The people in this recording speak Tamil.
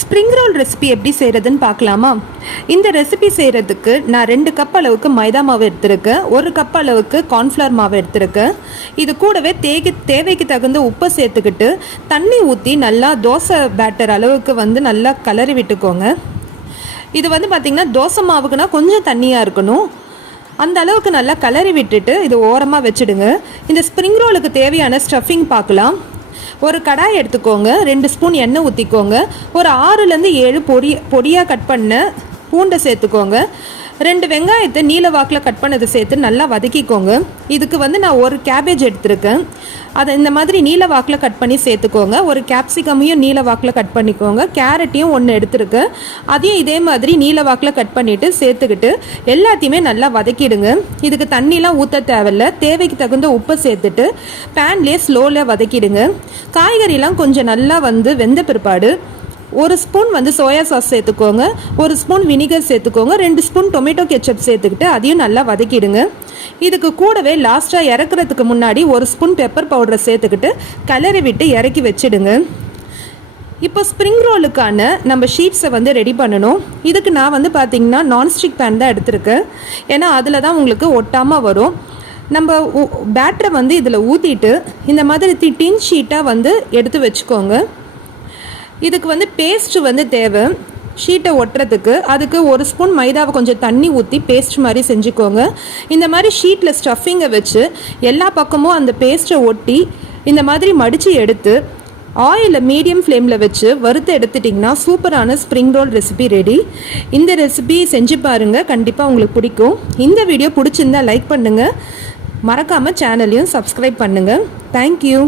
ஸ்ப்ரிங் ரோல் ரெசிபி எப்படி செய்கிறதுன்னு பார்க்கலாமா? இந்த ரெசிபி செய்கிறதுக்கு நான் 2 கப் அளவுக்கு மைதா மாவு எடுத்திருக்கேன், 1 கப் அளவுக்கு கார்ன்ஃப்ளவர் மாவு எடுத்திருக்கேன். இது கூடவே தேவைக்கு தகுந்த உப்பை சேர்த்துக்கிட்டு தண்ணி ஊற்றி நல்லா தோசை பேட்டர் அளவுக்கு நல்லா கலரி விட்டுக்கோங்க. இது பார்த்திங்கன்னா தோசை மாவுக்குன்னா கொஞ்சம் தண்ணியாக இருக்கணும். அந்த அளவுக்கு நல்லா கலரி விட்டுட்டு இது ஓரமாக வச்சுடுங்க. இந்த ஸ்ப்ரிங் ரோலுக்கு தேவையான ஸ்டஃபிங் பார்க்கலாம். ஒரு கடாய் எடுத்துக்கோங்க, 2 ஸ்பூன் எண்ணெய் ஊற்றிக்கோங்க, ஒரு 6லேருந்து 7 பொடியாக கட் பண்ண பூண்டை சேர்த்துக்கோங்க, 2 வெங்காயத்தை நீல வாக்கில் கட் பண்ணதை சேர்த்து நல்லா வதக்கிக்கோங்க. இதுக்கு நான் ஒரு கேபேஜ் எடுத்திருக்கேன், அதை இந்த மாதிரி நீல வாக்கில் கட் பண்ணி சேர்த்துக்கோங்க. ஒரு கேப்சிகமையும் நீல வாக்கில் கட் பண்ணிக்கோங்க. கேரட்டையும் 1 எடுத்துருக்கேன், அதையும் இதே மாதிரி நீல வாக்கில் கட் பண்ணிவிட்டு சேர்த்துக்கிட்டு எல்லாத்தையுமே நல்லா வதக்கிடுங்க. இதுக்கு தண்ணிலாம் ஊற்ற தேவையில்லை. தேவைக்கு தகுந்த உப்பை சேர்த்துட்டு பேன்லேயே ஸ்லோவில் வதக்கிடுங்க. காய்கறிலாம் கொஞ்சம் நல்லா வெந்த பிற்பாடு 1 ஸ்பூன் சோயா சாஸ் சேர்த்துக்கோங்க, 1 ஸ்பூன் வினிகர் சேர்த்துக்கோங்க, 2 ஸ்பூன் டொமேட்டோ கெச்சப் சேர்த்துக்கிட்டு அதையும் நல்லா வதக்கிடுங்க. இதுக்கு கூடவே லாஸ்ட்டாக இறக்குறதுக்கு முன்னாடி 1 ஸ்பூன் பெப்பர் பவுடரை சேர்த்துக்கிட்டு கலரி விட்டு இறக்கி வச்சுடுங்க. இப்போ ஸ்ப்ரிங் ரோலுக்கான நம்ம ஷீட்ஸை ரெடி பண்ணணும். இதுக்கு நான் பார்த்திங்கன்னா நான்ஸ்டிக் பேன் தான் எடுத்திருக்கேன், ஏன்னா அதில் தான் உங்களுக்கு ஒட்டாமல் வரும். நம்ம பேட்டரை இதில் ஊற்றிட்டு இந்த மாதிரி டின் ஷீட்டாக எடுத்து வச்சுக்கோங்க. இதுக்கு பேஸ்ட்டு தேவை ஷீட்டை ஒட்டுறதுக்கு. அதுக்கு 1 ஸ்பூன் மைதாவை கொஞ்சம் தண்ணி ஊற்றி பேஸ்ட் மாதிரி செஞ்சுக்கோங்க. இந்த மாதிரி ஷீட்டில் ஸ்டஃபிங்கை வச்சு எல்லா பக்கமும் அந்த பேஸ்ட்டை ஒட்டி இந்த மாதிரி மடித்து எடுத்து ஆயிலில் மீடியம் ஃப்ளேமில் வச்சு வறுத்து எடுத்துட்டிங்கன்னா சூப்பரான ஸ்ப்ரிங் ரோல் ரெசிபி ரெடி. இந்த ரெசிபி செஞ்சு பாருங்கள், கண்டிப்பாக உங்களுக்கு பிடிக்கும். இந்த வீடியோ பிடிச்சிருந்தால் லைக் பண்ணுங்கள், மறக்காமல் சேனலையும் சப்ஸ்கிரைப் பண்ணுங்கள். தேங்க்யூ.